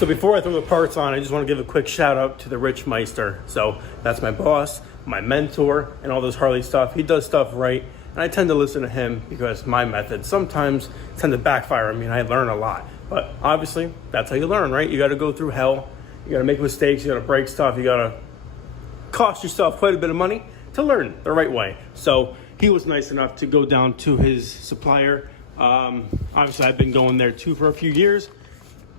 So before I throw the parts on, I just want to give a quick shout out to the Rich Meister. So that's my boss, my mentor, and all this Harley stuff. He does stuff right, and I tend to listen to him because my methods sometimes tend to backfire on me, and I learn a lot. But obviously, that's how you learn, right? You got to go through hell. You got to make mistakes. You got to break stuff. You got to cost yourself quite a bit of money to learn the right way. So he was nice enough to go down to his supplier. Obviously, I've been going there too for a few years.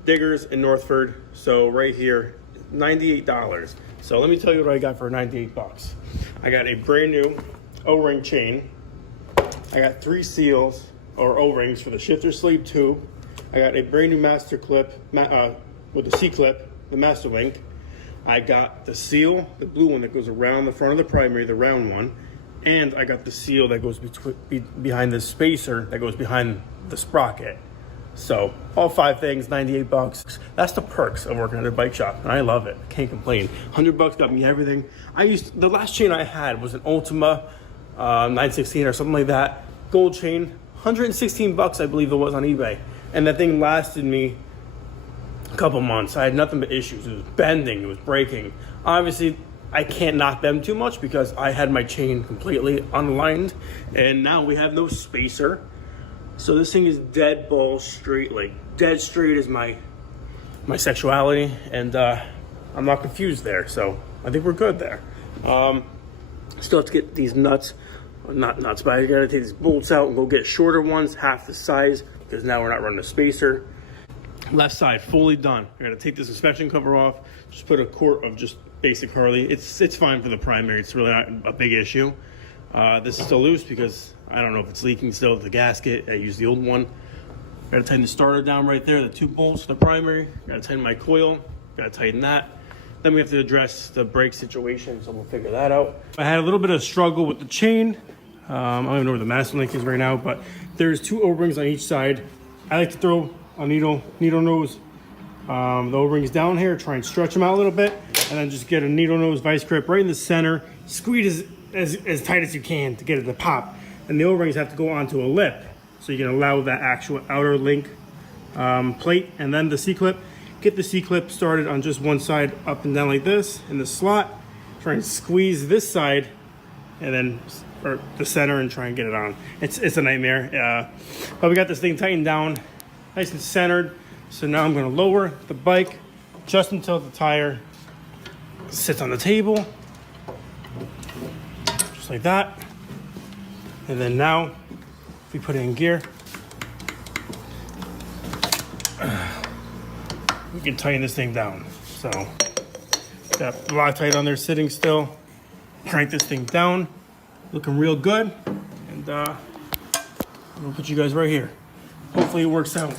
Diggers in Northford. So right here, $98. So let me tell you what I got for 98 bucks. I got a brand new O-ring chain. I got 3 seals or O-rings for the shifter sleeve tube. I got a brand new master clip with the C-clip, the master link. I got the seal, the blue one that goes around the front of the primary, the round one. And I got the seal that goes behind the spacer that goes behind the sprocket. So all 5 things, 98 bucks. That's the perks of working at a bike shop, and I love it. Can't complain. 100 bucks got me everything. The last chain I had was an Ultima 916 or something like that. Gold chain, 116 bucks I believe it was on eBay. And that thing lasted me a couple months. I had nothing but issues. It was bending, it was breaking. Obviously, I can't knock them too much because I had my chain completely unlined, and now we have no spacer. So this thing is dead balls straight, like dead straight is my sexuality, and I'm not confused there. So I think we're good there. Still have to get these nuts, not nuts, but I gotta take these bolts out and go get shorter ones, half the size, because now we're not running a spacer. Left side fully done. I gotta take this inspection cover off, just put a quart of just basic Harley. It's fine for the primary. It's really not a big issue. This is still loose because I don't know if it's leaking still with the gasket. I used the old one. Gotta tighten the starter down right there, the 2 bolts, the primary. Gotta tighten my coil, gotta tighten that. Then we have to address the brake situation, so we'll figure that out. I had a little bit of struggle with the chain. I don't even know where the master link is right now, but there's 2 O-rings on each side. I like to throw a needle nose the O-rings down here, try and stretch them out a little bit, and then just get a needle nose vice grip right in the center. Squeeze as tight as you can to get it to pop. And the O-rings have to go onto a lip, so you can allow that actual outer link plate. And then the C-clip, get the C-clip started on just one side, up and down like this in the slot. Try and squeeze this side, and then or the center, and try and get it on. It's a nightmare. But we got this thing tightened down, nice and centered. So now I'm going to lower the bike just until the tire sits on the table, just like that. And then now, if we put it in gear, we can tighten this thing down. So, got Loctite on there sitting still. Crank this thing down, looking real good. And I'm gonna put you guys right here. Hopefully it works out.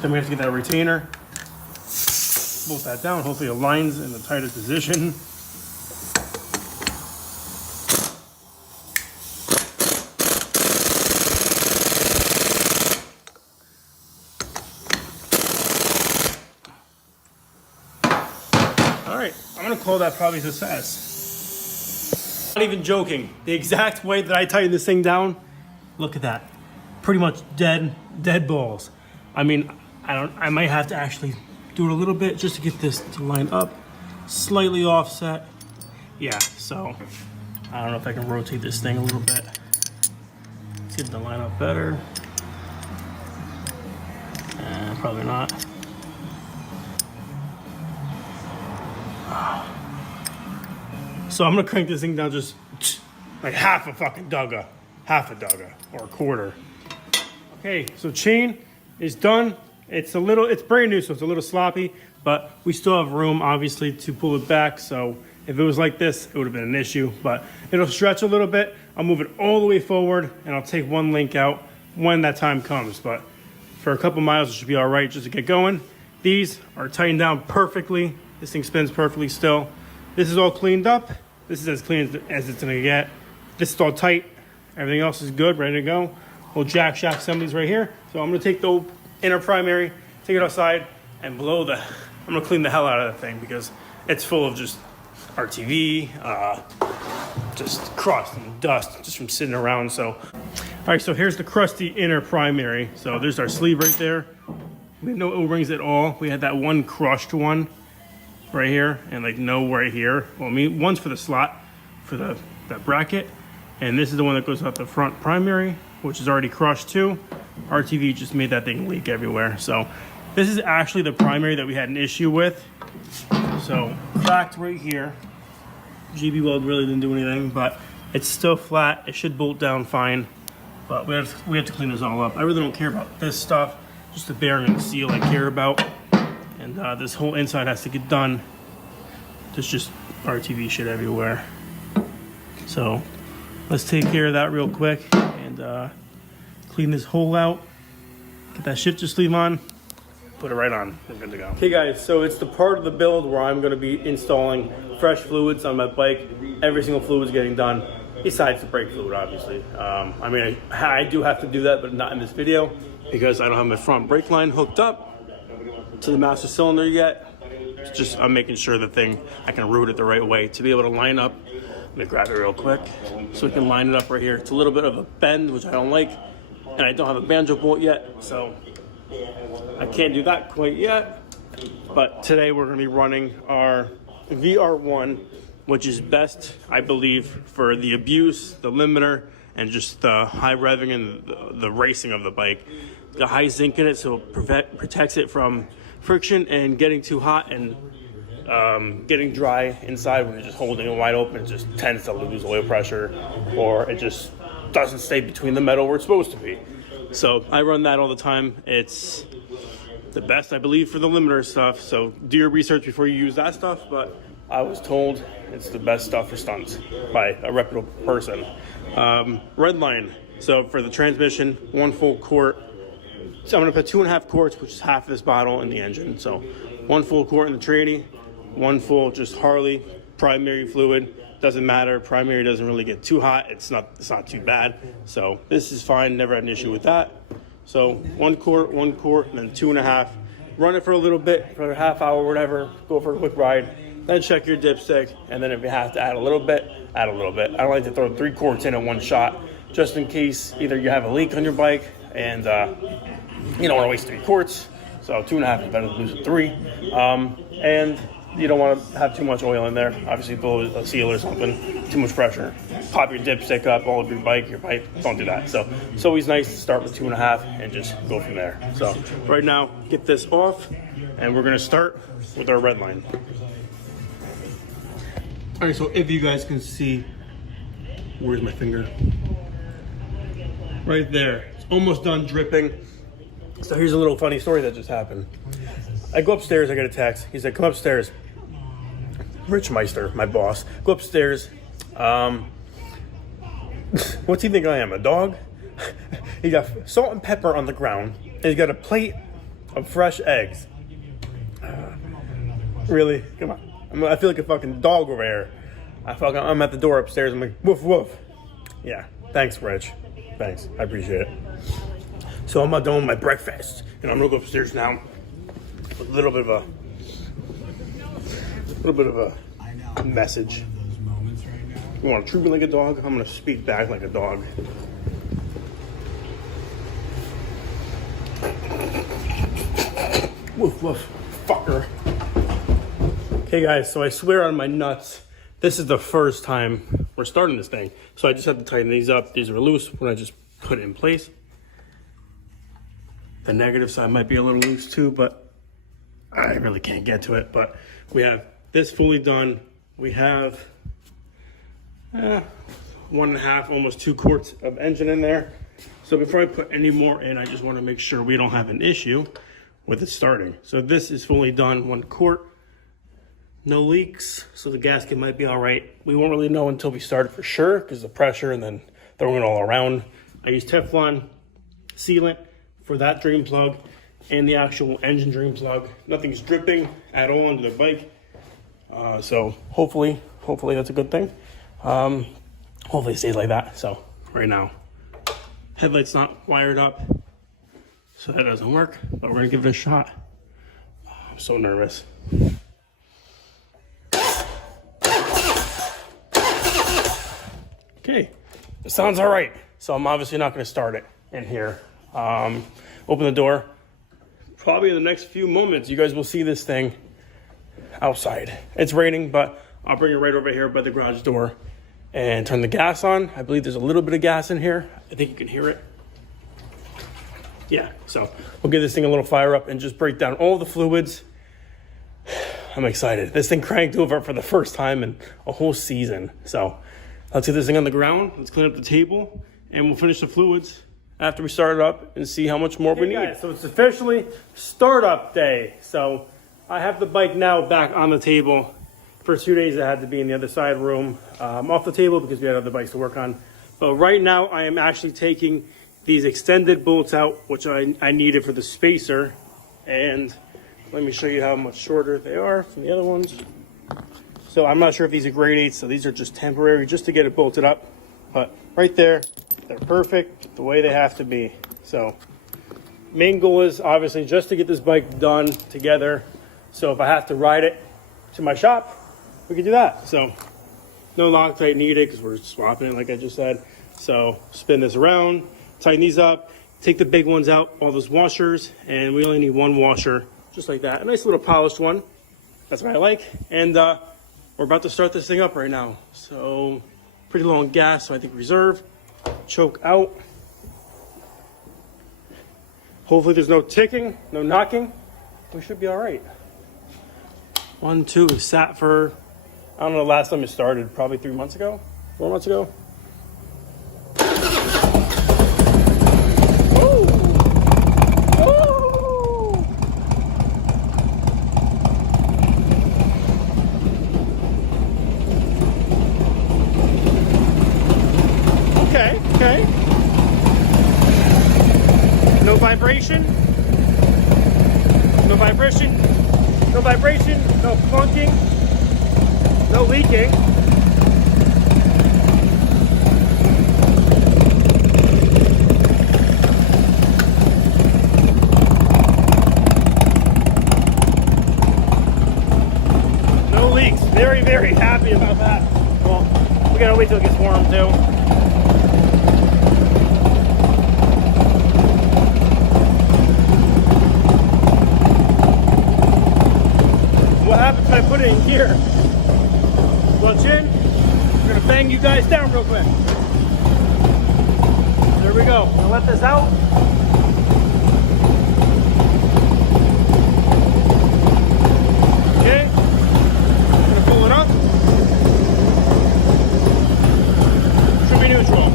Then we have to get that retainer, bolt that down. Hopefully it aligns in the tightest position. All right, I'm gonna call that probably a success. Not even joking. The exact way that I tighten this thing down, look at that. Pretty much dead balls. I mean, I might have to actually do it a little bit just to get this to line up, slightly offset. Yeah, so I don't know if I can rotate this thing a little bit. See if it line up better. Probably not. So I'm gonna crank this thing down just like half a dugga or a quarter. Okay, so chain is done. It's brand new, so it's a little sloppy, but we still have room, obviously, to pull it back. So if it was like this, it would have been an issue, but it'll stretch a little bit. I'll move it all the way forward, and I'll take one link out when that time comes. But for a couple miles, it should be all right just to get going. These are tightened down perfectly. This thing spins perfectly still. This is all cleaned up. This is as clean as it's gonna get. This is all tight. Everything else is good, ready to go. Little jack shaft assemblies right here. So I'm gonna take the inner primary, take it outside, and I'm gonna clean the hell out of that thing because it's full of just RTV, just crust and dust just from sitting around. So, all right, so here's the crusty inner primary. So there's our sleeve right there. We have no O-rings at all. We had that one crushed one right here and like no right here. Well, I mean, one's for the slot for that bracket, and this is the one that goes out the front primary, which is already crushed too. RTV just made that thing leak everywhere. So this is actually the primary that we had an issue with. So cracked right here. GB weld really didn't do anything, but it's still flat. It should bolt down fine, but we have to clean this all up. I really don't care about this stuff, just the bearing and the seal I care about. And this whole inside has to get done. There's just RTV shit everywhere. So let's take care of that real quick and clean this hole out. Get that shifter sleeve on. Put it right on. We're good to go. Okay guys, so it's the part of the build where I'm going to be installing fresh fluids on my bike. Every single fluid is getting done, besides the brake fluid, obviously. I mean, I do have to do that, but not in this video because I don't have my front brake line hooked up to the master cylinder yet. It's just I'm making sure the thing, I can route it the right way to be able to line up. Let me grab it real quick so we can line it up right here. It's a little bit of a bend, which I don't like, and I don't have a banjo bolt yet, so I can't do that quite yet. But today we're going to be running our VR1, which is best, I believe, for the abuse, the limiter, and just the high revving and the racing of the bike. The high zinc in it, so it protects it from friction and getting too hot and getting dry inside when you're just holding it wide open. It just tends to lose oil pressure, or it just doesn't stay between the metal where it's supposed to be. So I run that all the time. It's the best, I believe, for the limiter stuff. So do your research before you use that stuff, but I was told it's the best stuff for stunts by a reputable person. Red line. So for the transmission, 1 full quart. So I'm gonna put 2.5 quarts, which is half of this bottle, in the engine. So 1 full quart in the tranny, 1 full just Harley primary fluid. Doesn't matter. Primary doesn't really get too hot. It's not too bad. So this is fine. Never had an issue with that. So 1 quart, and then 2.5. Run it for a little bit, for a half hour, whatever. Go for a quick ride. Then check your dipstick, and then if you have to add a little bit, add a little bit. I don't like to throw 3 quarts in one shot, just in case either you have a leak on your bike and you don't want to waste 3 quarts. So 2.5 is better than losing 3. And you don't want to have too much oil in there. Obviously, blow a seal or something, too much pressure. Pop your dipstick up all over your bike, your pipe. Don't do that. So it's always nice to start with 2.5 and just go from there. So right now, get this off, and we're gonna start with our red line. All right, so if you guys can see, where's my finger? Right there. It's almost done dripping. So here's a little funny story that just happened. I go upstairs, I get a text. He said, come upstairs. Rich Meister, my boss. Go upstairs. What's he think I am, a dog? He got salt and pepper on the ground, and he's got a plate of fresh eggs. Really? Come on. I feel like a fucking dog over here. I'm at the door upstairs. I'm like, woof, woof. Yeah, thanks, Rich. Thanks, I appreciate it. So I'm not done with my breakfast, and I'm gonna go upstairs now with a little bit of a message. You want to treat me like a dog? I'm gonna speak back like a dog. Woof, woof, fucker. Okay guys, so I swear on my nuts, this is the first time we're starting this thing. So I just have to tighten these up. These are loose when I just put it in place. The negative side might be a little loose too, but I really can't get to it. But we have this fully done. We have 1.5, almost 2 quarts of engine in there. So before I put any more in, I just want to make sure we don't have an issue with it starting. So this is fully done, 1 quart. No leaks, so the gasket might be all right. We won't really know until we start it for sure because the pressure and then throwing it all around. I use Teflon sealant for that drain plug and the actual engine drain plug. Nothing's dripping at all under the bike. So hopefully that's a good thing. Hopefully it stays like that. So right now, headlight's not wired up, so that doesn't work, but we're gonna give it a shot. I'm so nervous. Okay, it sounds all right. So I'm obviously not gonna start it in here. Open the door, probably in the next few moments, you guys will see this thing outside. It's raining, but I'll bring it right over here by the garage door and turn the gas on. I believe there's a little bit of gas in here. I think you can hear it. Yeah, so we'll give this thing a little fire up and just break down all the fluids. I'm excited. This thing cranked over for the first time in a whole season. So let's get this thing on the ground. Let's clean up the table and we'll finish the fluids after we start it up and see how much more we need. Guys, so it's officially startup day. So I have the bike now back on the table. For 2 days, I had to be in the other side room off the table because we had other bikes to work on. But right now, I am actually taking these extended bolts out, which I needed for the spacer. And let me show you how much shorter they are from the other ones. So I'm not sure if these are grade 8s, so these are just temporary just to get it bolted up. But right there, they're perfect the way they have to be. So main goal is obviously just to get this bike done together. So if I have to ride it to my shop, we can do that. So no Loctite needed because we're swapping it like I just said. So spin this around, tighten these up, take the big ones out, all those washers, and we only need one washer, just like that. A nice little polished one. That's what I like. And we're about to start this thing up right now. So pretty low on gas, so I think reserve. Choke out. Hopefully there's no ticking, no knocking. We should be all right. 1, 2, we sat for, I don't know the last time it started, probably 3 months ago, 4 months ago. Okay. No vibration. No vibration. No vibration. No clunking. No leaking. No leaks. Very, very happy about that. Well, we gotta wait till it gets warm too. What happens if I put it in gear? Clutch in. We're gonna bang you guys down real quick. There we go. I'll let this out. Okay. Gonna pull it up. Should be neutral.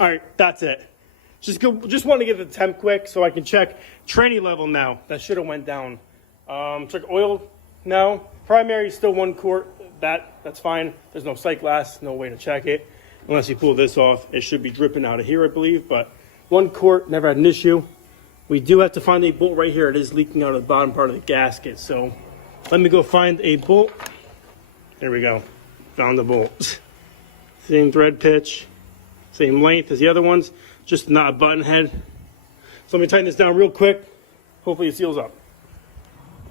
All right, that's it. Just want to get the temp quick so I can check tranny level now. That should have went down. Check oil now. Primary is still 1 quart. That's fine. There's no sight glass, no way to check it. Unless you pull this off, it should be dripping out of here, I believe. But 1 quart, never had an issue. We do have to find a bolt right here. It is leaking out of the bottom part of the gasket. So let me go find a bolt. There we go. Found the bolt. Same thread pitch. Same length as the other ones, just not a button head. So let me tighten this down real quick. Hopefully it seals up.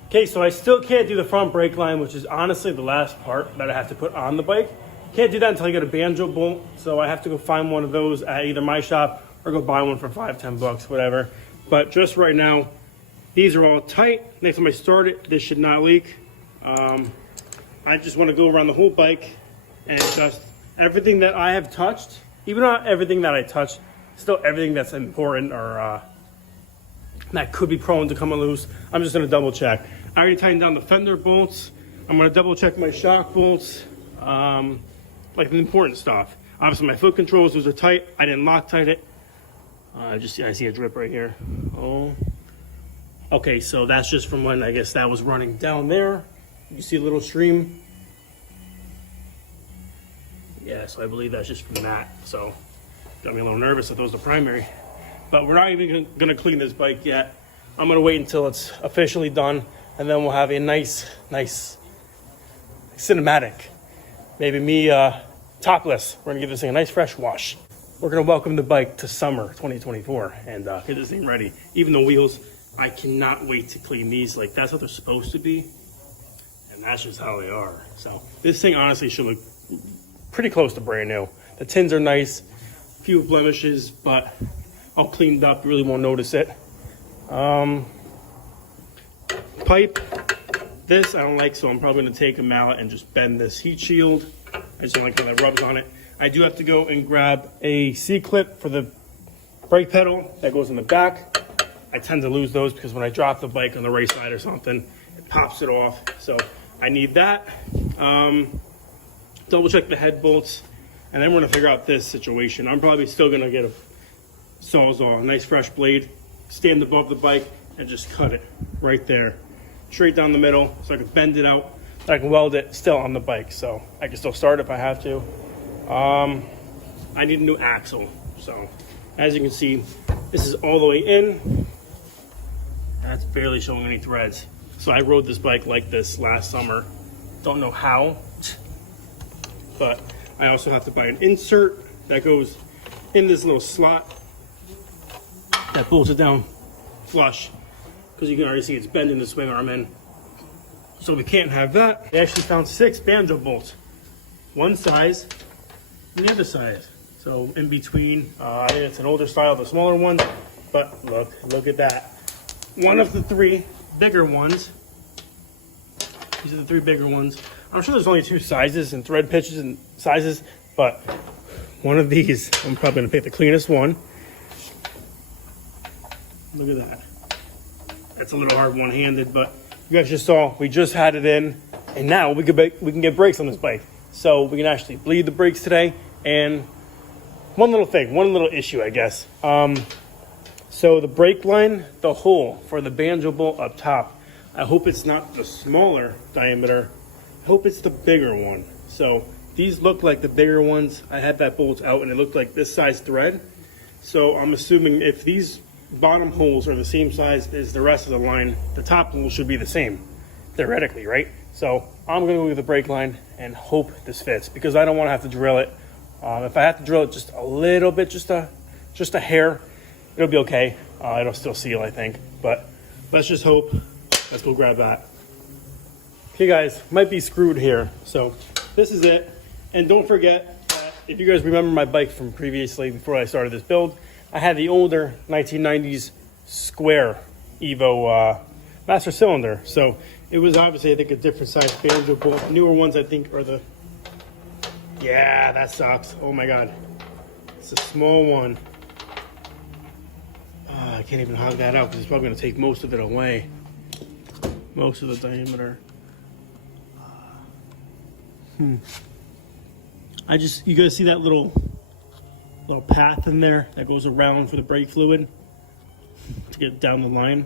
Okay, so I still can't do the front brake line, which is honestly the last part that I have to put on the bike. Can't do that until I get a banjo bolt. So I have to go find one of those at either my shop or go buy one for $5-10, whatever. But just right now, these are all tight. Next time I start it, this should not leak. I just want to go around the whole bike and adjust everything that I have touched. Even not everything that I touch, still everything that's important or that could be prone to coming loose. I'm just gonna double check. I already tightened down the fender bolts. I'm gonna double check my shock bolts, like the important stuff. Obviously my foot controls, those are tight. I didn't Loctite it. I see a drip right here. Oh, okay, so that's just from when I guess that was running down there. You see a little stream. Yeah, so I believe that's just from that. So got me a little nervous that those are primary. But we're not even gonna clean this bike yet. I'm gonna wait until it's officially done, and then we'll have a nice cinematic. Maybe me topless. We're gonna give this thing a nice fresh wash. We're gonna welcome the bike to summer 2024 and get this thing ready. Even the wheels, I cannot wait to clean these. Like, that's what they're supposed to be, and that's just how they are. So this thing honestly should look pretty close to brand new. The tins are nice, few blemishes, but all cleaned up. You really won't notice it. Pipe, this I don't like, so I'm probably gonna take a mallet and just bend this heat shield. I just don't like how that rubs on it. I do have to go and grab a C-clip for the brake pedal that goes in the back. I tend to lose those because when I drop the bike on the race side or something, it pops it off. So I need that. Double check the head bolts, and then we're gonna figure out this situation. I'm probably still gonna get a Sawzall, a nice fresh blade, stand above the bike, and just cut it right there, straight down the middle, so I can bend it out. I can weld it still on the bike, so I can still start if I have to. I need a new axle. So as you can see, this is all the way in. That's barely showing any threads. So I rode this bike like this last summer. Don't know how, but I also have to buy an insert that goes in this little slot that bolts it down flush, because you can already see it's bending the swing arm in. So we can't have that. They actually found 6 banjo bolts, one size and the other size. So in between, it's an older style, the smaller ones, but look at that. One of the 3 bigger ones. These are the 3 bigger ones. I'm sure there's only 2 sizes and thread pitches and sizes, but one of these, I'm probably gonna pick the cleanest one. Look at that. That's a little hard one-handed, but you guys just saw, we just had it in, and now we can get brakes on this bike. So we can actually bleed the brakes today. And one little issue, I guess. So the brake line, the hole for the banjo bolt up top, I hope it's not the smaller diameter. I hope it's the bigger one. So these look like the bigger ones. I had that bolt out and it looked like this size thread. So I'm assuming if these bottom holes are the same size as the rest of the line, the top hole should be the same, theoretically, right? So I'm gonna go with the brake line and hope this fits, because I don't wanna have to drill it. If I have to drill it just a little bit, just a hair, it'll be okay. It'll still seal, I think, but let's just hope. Let's go grab that. Okay guys, might be screwed here. So this is it. And don't forget that if you guys remember my bike from previously, before I started this build, I had the older 1990s square Evo master cylinder. So it was obviously, I think, a different size banjo bolt. Newer ones, I think, are the, yeah, that sucks. Oh my God. It's a small one. I can't even hog that out because it's probably gonna take most of it away. Most of the diameter. You guys see that little path in there that goes around for the brake fluid to get down the line?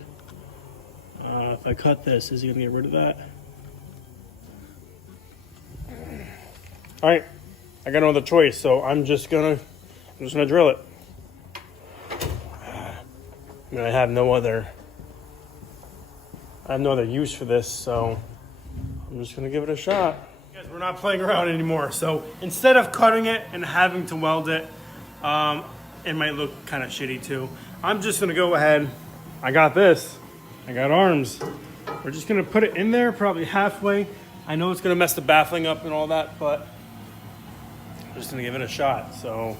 If I cut this, is he gonna get rid of that? All right, I got no other choice, so I'm just gonna drill it. I mean, I have no other use for this, so I'm just gonna give it a shot. Guys, we're not playing around anymore. So instead of cutting it and having to weld it, it might look kind of shitty too. I'm just gonna go ahead. I got this. I got arms. We're just gonna put it in there, probably halfway. I know it's gonna mess the baffling up and all that, but I'm just gonna give it a shot. So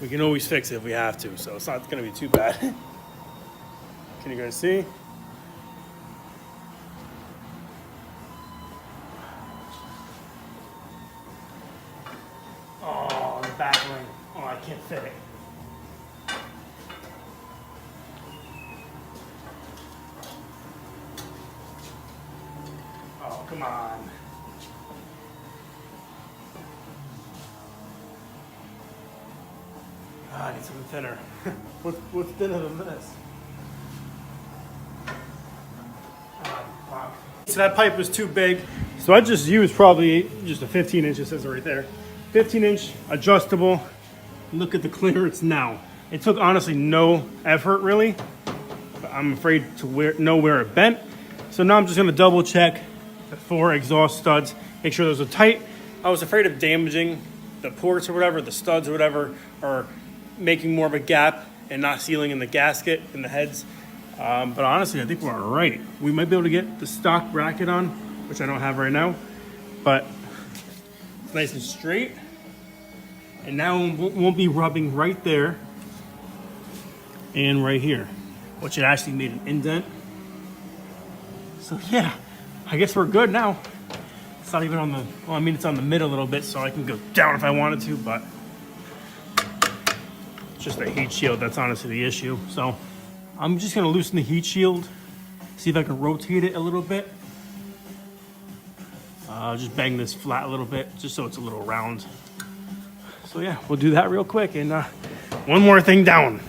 we can always fix it if we have to. So it's not gonna be too bad. Can you guys see? Oh, the baffling. Oh, I can't fit it. Oh, come on. I need something thinner. What's thinner than this? So that pipe was too big, so I just used probably just a 15 inch, it says it right there. 15-inch adjustable. Look at the clearance now. It took honestly no effort really, but I'm afraid to know where it bent. So now I'm just gonna double check the 4 exhaust studs. make sure those are tight. I was afraid of damaging the ports or whatever, the studs or whatever, or making more of a gap and not sealing in the gasket in the heads. But honestly, I think we're all right. We might be able to get the stock bracket on, which I don't have right now, but it's nice and straight. And now it won't be rubbing right there and right here, which it actually made an indent. So yeah, I guess we're good now. It's not even on the, well, I mean, it's on the mid a little bit, so I can go down if I wanted to, but it's just the heat shield that's honestly the issue. So I'm just gonna loosen the heat shield, see if I can rotate it a little bit. Just bang this flat a little bit, just so it's a little round. So yeah, we'll do that real quick, and one more thing down.